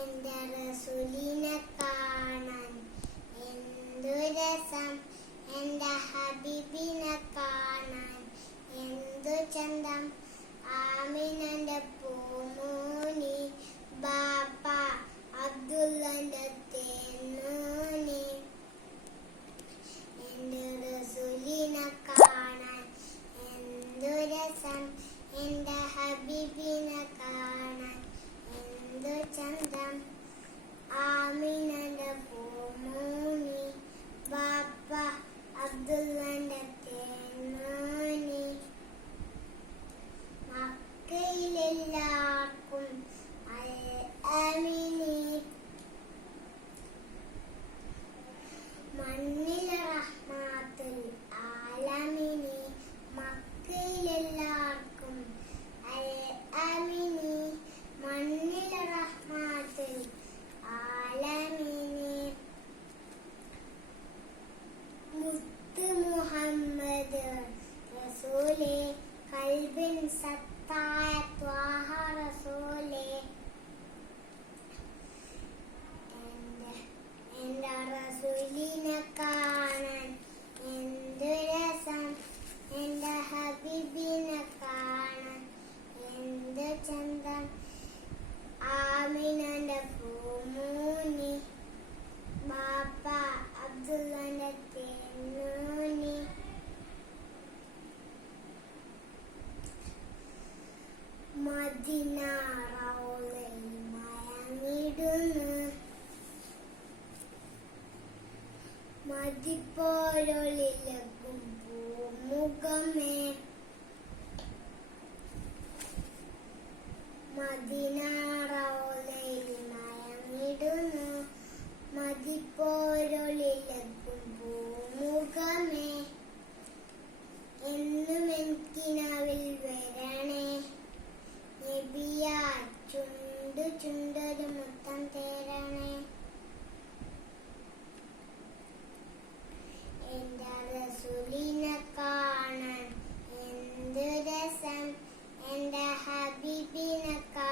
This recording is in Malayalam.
എന്റെ റസൂലിനെ കാണാൻ എന്തു രസം, എന്റെ ഹബീബിനെ കാണാൻ എന്തു ചന്തം. ആമിനന്റെ പൂമോനി, ബാപ്പ അബ്ദുള്ളന്റെ തേനോനി. എന്റെ റസൂലിനെ കാണാൻ എന്തു രസം, എന്റെ ഹബീബിനെ കാണാൻ എന്തു ചന്തം. ആമിനന്റെ പൂമോനി, ബാപ്പ അബ്ദുള്ളന്റെ തേനോനി. മക്കയിലെല്ലാവർക്കും ആമിനി, മണ്ണിലെ റഹ്മത്തുൽ ആലമീനി. മക്കയിലെല്ലാവർക്കും ആമിനി, മണ്ണിലെ റഹ്മത്തുൽ ആലമീനി. മുത്ത് മുഹമ്മദ് റസൂലേ, കൽബിൻ സത്തായ ത്വാഹ റസൂലേ. എന്റെ റസൂലിനെ കാണാൻ എന്തു രസം, എന്റെ ഹബീബിനെ കാണാൻ എന്തു ചന്തം. ആമിനന്റെ പൂമോനി, ബാപ്പ അബ്ദുള്ളന്റെ തേനോനി. മദീന റൗളയിൽ മയങ്ങിടുന്നു, മതിപ്പോരൊളിലകും പൂമുഖമേ. മദീന റൗളയിൽ മയങ്ങിടുന്നു, മതിപ്പോരൊളിലകും പൂമുഖമേ. എന്നും എനിക്കിനാവിൽ വരണേ നബിയാ, ചുണ്ടു ചുണ്ടൊരു മുത്തം തേരണേ. എന്റെ റസൂലിനെ കാണാൻ എന്തു രസം, എന്റെ ഹബീബിനെ കാണാൻ